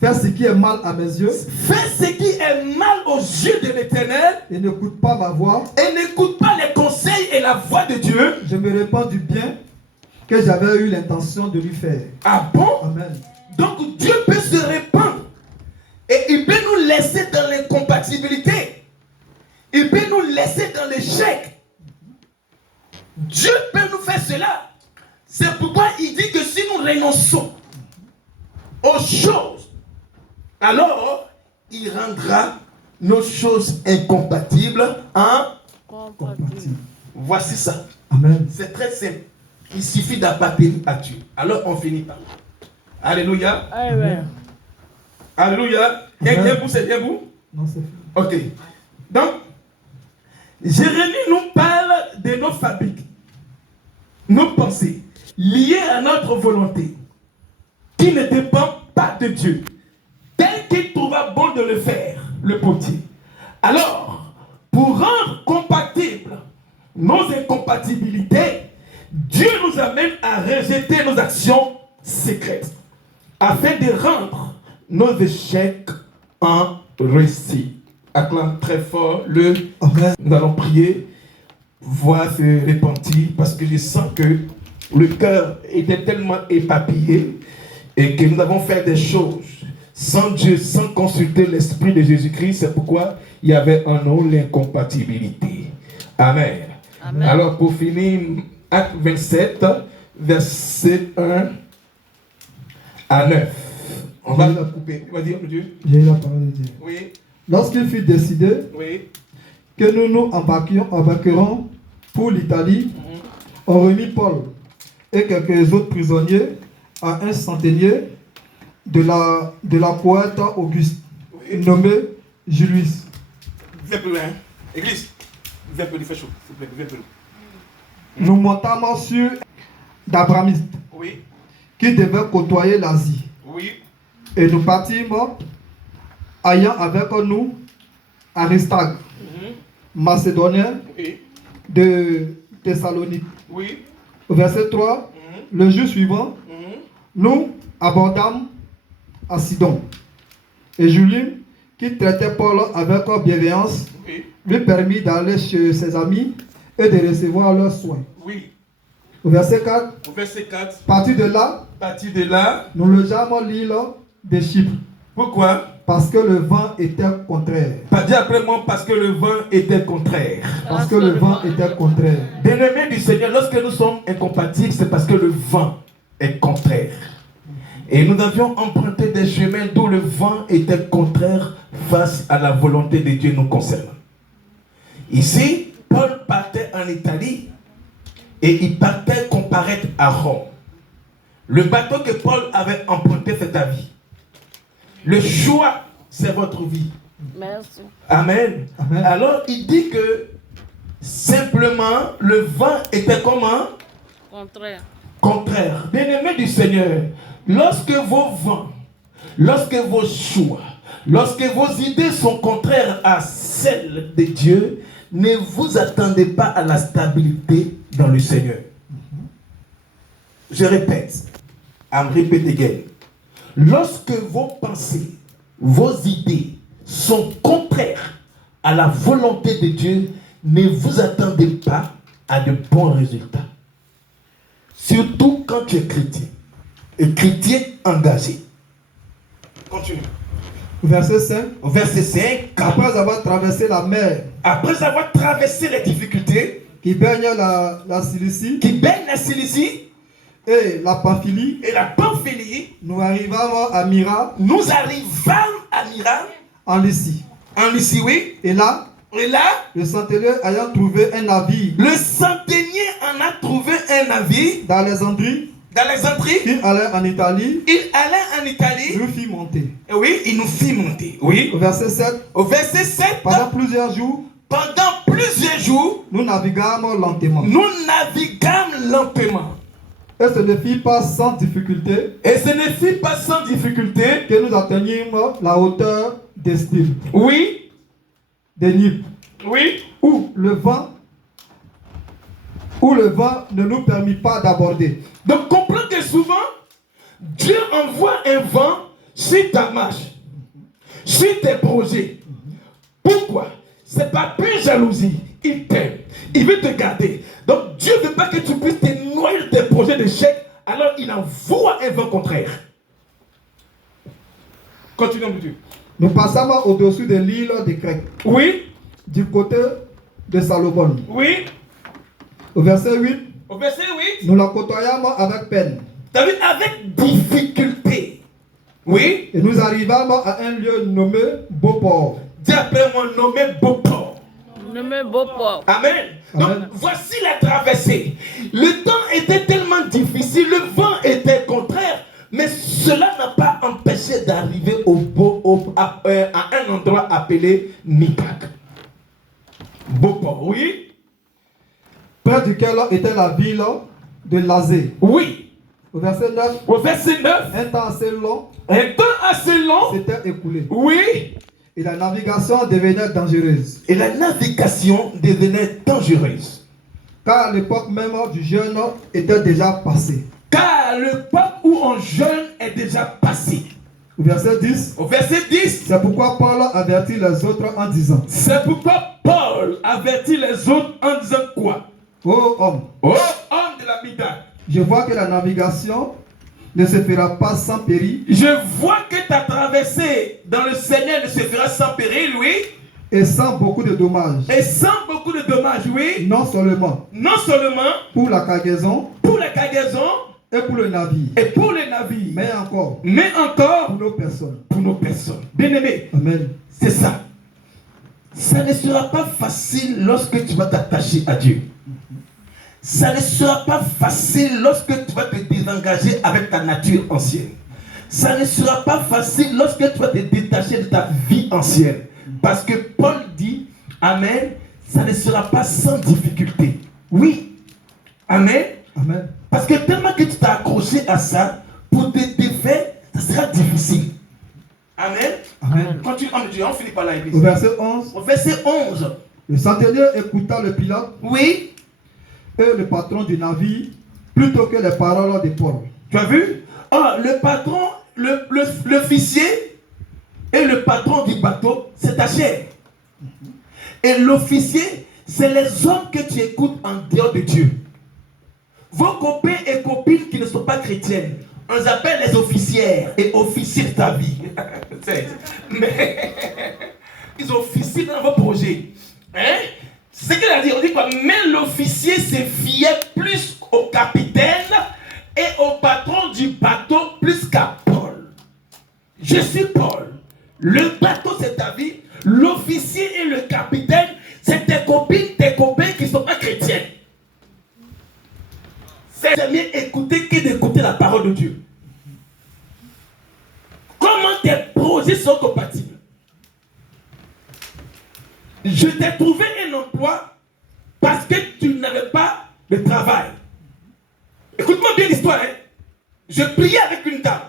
fait ce qui est mal à mes yeux, fait ce qui est mal aux yeux de l'Éternel, et n'écoute pas ma voix, et n'écoute pas les conseils et la voix de Dieu, je me répands du bien que j'avais eu l'intention de lui faire. Ah bon? Amen. Donc Dieu peut se répandre et il peut nous laisser dans l'incompatibilité. Il peut nous laisser dans l'échec. Dieu peut nous faire cela. C'est pourquoi il dit que si nous renonçons aux choses, alors il rendra nos choses incompatibles en Compatible. Voici ça. Amen. C'est très simple. Il suffit d'appartenir à Dieu. Alors on finit par là. Alléluia. Amen. Alléluia. Bien vous, c'est bien vous? Non, c'est fini. Ok. Donc, Jérémie nous parle de nos fabriques, nos pensées, liées à notre volonté, qui ne dépendent pas de Dieu, tel qu'il trouva bon de le faire, le potier. Alors, pour rendre compatibles nos incompatibilités, Dieu nous amène à rejeter nos actions secrètes, afin de rendre nos échecs en réussite. Acclame très fort le Amen. Nous allons prier, voir se repentir, parce que je sens que le cœur était tellement éparpillé et que nous avons fait des choses sans Dieu, sans consulter l'Esprit de Jésus-Christ. C'est pourquoi il y avait en nous l'incompatibilité. Amen. Amen. Alors pour finir, Acte 27, verset 1 à 9. On va la couper. Tu vas dire, Dieu? J'ai eu la parole de Dieu. Oui, Lorsqu'il fut décidé oui. que nous nous embarquerons pour l'Italie, on remit Paul et quelques autres prisonniers à un centenier de la poète Auguste, nommé Julius. Viens plus loin. Église, viens plus, il fait chaud. S'il vous plaît, viens plus loin. Nous montâmes sur d'Abrahamiste, Oui, qui devait côtoyer l'Asie. oui, Et nous partîmes, ayant avec nous Aristarque, Macédonien oui, de Thessalonique. oui. Au verset 3, le jour suivant, nous abordâmes à Sidon. Et Julien, qui traitait Paul avec bienveillance, Oui, lui permit d'aller chez ses amis et de recevoir leurs soins. oui. Au verset 4, Au verset 4, partir de là, partir de là. nous logeâmes l'île de Chypre, Pourquoi? parce que le vent était contraire. Pas dit après moi, parce que le vent était contraire. Parce que le vent était contraire. Bien-aimés du Seigneur, lorsque nous sommes incompatibles, c'est parce que le vent est contraire. Et nous avions emprunté des chemins d'où le vent était contraire face à la volonté de Dieu nous concernant. Ici, Paul partait en Italie et il partait comparaître à Rome. Le bateau que Paul avait emprunté, c'est ta vie. Le choix, c'est votre vie. Merci. Amen. Amen. Alors, il dit que simplement, le vent était comment? Contraire. Contraire. Bien-aimé du Seigneur, lorsque vos vents, lorsque vos choix, lorsque vos idées sont contraires à celles de Dieu, ne vous attendez pas à la stabilité dans le Seigneur. Je répète, I'm repeat again. Lorsque vos pensées, vos idées sont contraires à la volonté de Dieu, ne vous attendez pas à de bons résultats. Surtout quand tu es chrétien. Et chrétien engagé. Continue. Verset 5. Au verset 5. Après avoir traversé la mer Après avoir traversé les difficultés qui baigne la Cilicie qui baignent la Cilicie et la Pamphylie, et la Pamphylie, nous arrivâmes à Myra nous arrivâmes à Myra, en Lycie. en Lycie, oui. Et là, le centenier ayant trouvé un navire Le centenier en a trouvé un navire d'Alexandrie qui allait en Italie, Il allait en Italie. nous fit monter. Et oui, il nous fit monter. Oui. Au verset 7, Au verset 7, pendant plusieurs jours, nous naviguâmes lentement. naviguâmes lentement. Et ce ne fut pas sans difficulté Et ce ne fut pas sans difficulté que nous atteignîmes la hauteur d'estime, Oui. des nippes, Oui. où le vent ne nous permet pas d'aborder. Donc comprends que souvent, Dieu envoie un vent sur ta marche, sur tes projets. Pourquoi? C'est pas plus jalousie. Il t'aime. Il veut te garder. Donc Dieu ne veut pas que tu puisses te noyer de tes projets d'échec. Alors il envoie un vent contraire. Continuons, Dieu. Nous passâmes au-dessus de l'île de Crète, Oui. du côté de Salomon. Oui. Au verset 8, Au verset 8. nous la côtoyâmes avec peine. Tu as vu, avec difficulté. Oui. Et nous arrivâmes à un lieu nommé Beauport. Dis après moi, nommé Beauport. Nommé Beauport. Amen. Donc, Amen. voici la traversée. Le temps était tellement difficile, le vent était contraire, mais cela n'a pas empêché d'arriver à un endroit appelé Mipak. Beauport, oui. Près duquel était la ville de Lazé. Oui. Au verset 9, Au verset 9, un temps assez long un temps assez long. s'était écoulé. Oui. Et la navigation devenait dangereuse. Et la navigation devenait dangereuse. Car l'époque même du jeûne était déjà passée. Car l'époque où on jeûne est déjà passé. Au verset 10, Au verset 10, c'est pourquoi Paul avertit les autres en disant: c'est pourquoi Paul avertit les autres en disant quoi? Ô homme, Oh, homme de la Mida, je vois que la navigation ne se fera pas sans péril je vois que ta traversée dans le Seigneur ne se fera sans péril, oui, et sans beaucoup de dommages. et sans beaucoup de dommages, oui, Non seulement non seulement pour la cargaison pour la cargaison et pour le navire, et pour les navires, mais encore mais encore pour nos personnes. pour nos personnes. Bien-aimés, Amen. c'est ça. Ça ne sera pas facile lorsque tu vas t'attacher à Dieu. Ça ne sera pas facile lorsque tu vas te désengager avec ta nature ancienne. Ça ne sera pas facile lorsque tu vas te détacher de ta vie ancienne. Parce que Paul dit, Amen, ça ne sera pas sans difficulté. Oui. Amen. Amen. Parce que tellement que tu t'es accroché à ça, pour te défaire, ça sera difficile. Amen. Amen. Continue, on finit par la église. Au verset 11, Au verset 11. le centenier écouta le pilote Oui. et le patron du navire plutôt que les paroles de Paul. Tu as vu? Ah, le patron, l'officier et le patron du bateau, c'est ta chair. Et l'officier, c'est les hommes que tu écoutes en dehors de Dieu. Vos copains et copines qui ne sont pas chrétiennes, on les appelle les officières et officiers de ta vie. Mais ils officient dans vos projets. Hein? C'est ce qu'il a dit. On dit quoi? Mais l'officier se fiait plus au capitaine et au patron du bateau plus qu'à Paul. Je suis Paul. Le bateau, c'est ta vie. L'officier et le capitaine, c'est tes copines, tes copains qui ne sont pas chrétiens. C'est mieux écouter que d'écouter la parole de Dieu. Comment tes projets sont compatibles? Je t'ai trouvé un emploi parce que tu n'avais pas de travail. Écoute-moi bien l'histoire. Hein? Je priais avec une dame.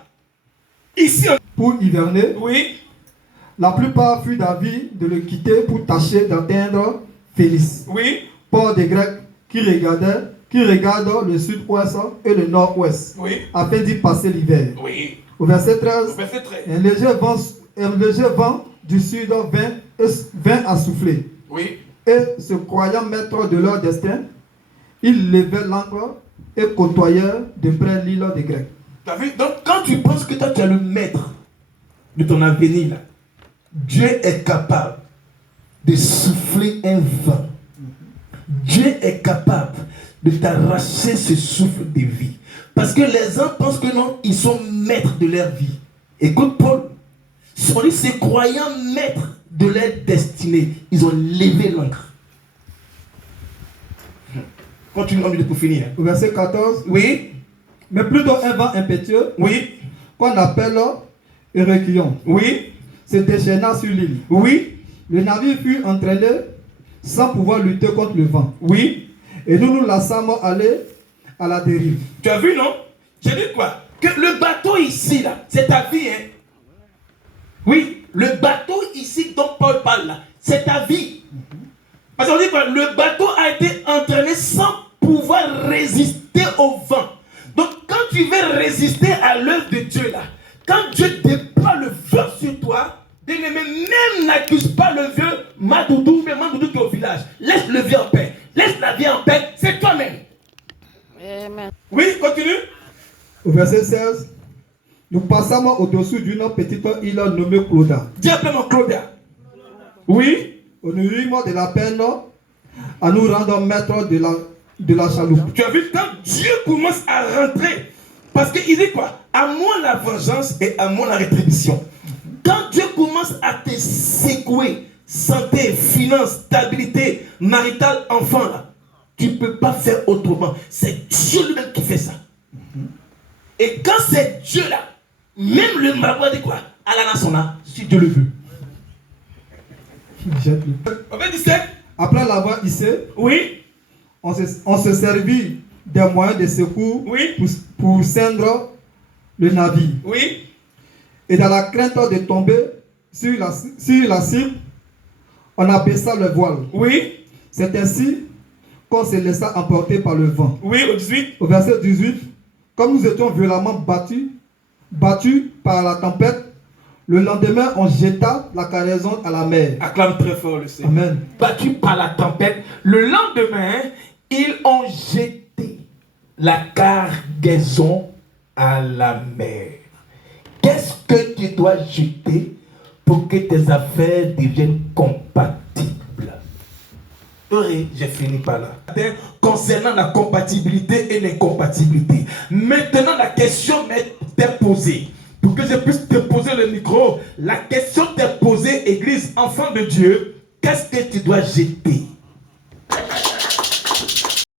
Ici, Pour hiverner, oui, la plupart furent d'avis de le quitter pour tâcher d'atteindre Phénice, oui, port des Grecs qui regardent le sud-ouest et le nord-ouest, oui, afin d'y passer l'hiver. oui. Au verset 13, Verset 13. un léger vent du sud vint à souffler. Oui. Et se croyant maître de leur destin, ils levaient l'ancre et côtoyèrent de près l'île des Grecs. Tu as vu? Donc, quand tu penses que toi, tu es le maître de ton avenir, là, Dieu est capable de souffler un vent. Dieu est capable de t'arracher ce souffle de vie. Parce que les gens pensent que non, ils sont maîtres de leur vie. Écoute Paul, ils se croyant maîtres de leur destinée, ils ont levé l'ancre. Continue pour finir. Au verset 14, Oui, mais plutôt un vent impétueux, oui, qu'on appelle Euryclion, oui, se déchaîna sur l'île. oui, Le navire fut entraîné sans pouvoir lutter contre le vent. oui. Et nous nous laissâmes aller à la dérive. Tu as vu, non? J'ai dit quoi? Que le bateau ici, là, c'est ta vie, hein? Oui. Le bateau ici dont Paul parle là, c'est ta vie. Parce qu'on dit que le bateau a été entraîné sans pouvoir résister au vent. Donc quand tu veux résister à l'œuvre de Dieu là, quand Dieu déploie le feu sur toi, bien-aimé, même n'accuse pas le vieux Madoudou, mais Madoudou qui est au village. Laisse le vieux en paix. Laisse la vie en paix, c'est toi-même. Amen. Oui, continue. Au verset 16, nous passâmes au-dessus d'une petite île nommée Clauda. Dis appelle-moi Claudia. Oui. Nous eûmes de la peine à nous rendre maîtres de la chaloupe. Tu as vu, quand Dieu commence à rentrer, parce qu'il dit quoi? À moi la vengeance et à moi la rétribution. Quand Dieu commence à te secouer, santé, finances, stabilité, maritale, enfant, là, tu ne peux pas faire autrement. C'est Dieu lui-même qui fait ça. Et quand c'est Dieu là, même le marabout dit quoi? À la nation là, si Dieu le veut. On va 17. Après l'avoir hissé, Oui. on se servit des moyens de secours Oui. pour ceindre le navire. Oui. Et dans la crainte de tomber sur la cible, on abaissa le voile. Oui. C'est ainsi qu'on se laissa emporter par le vent. Oui, au 18. Au verset 18, comme nous étions violemment battus par la tempête, le lendemain, on jeta la cargaison à la mer. Acclame très fort le Seigneur. Amen. Battus par la tempête, le lendemain, ils ont jeté la cargaison à la mer. Qu'est-ce que tu dois jeter pour que tes affaires deviennent compatibles? Oui, j'ai fini par là. Concernant la compatibilité et l'incompatibilité. Maintenant, la question m'est posée. Pour que je puisse te poser le micro, la question t'est posée, Église, enfant de Dieu, qu'est-ce que tu dois jeter?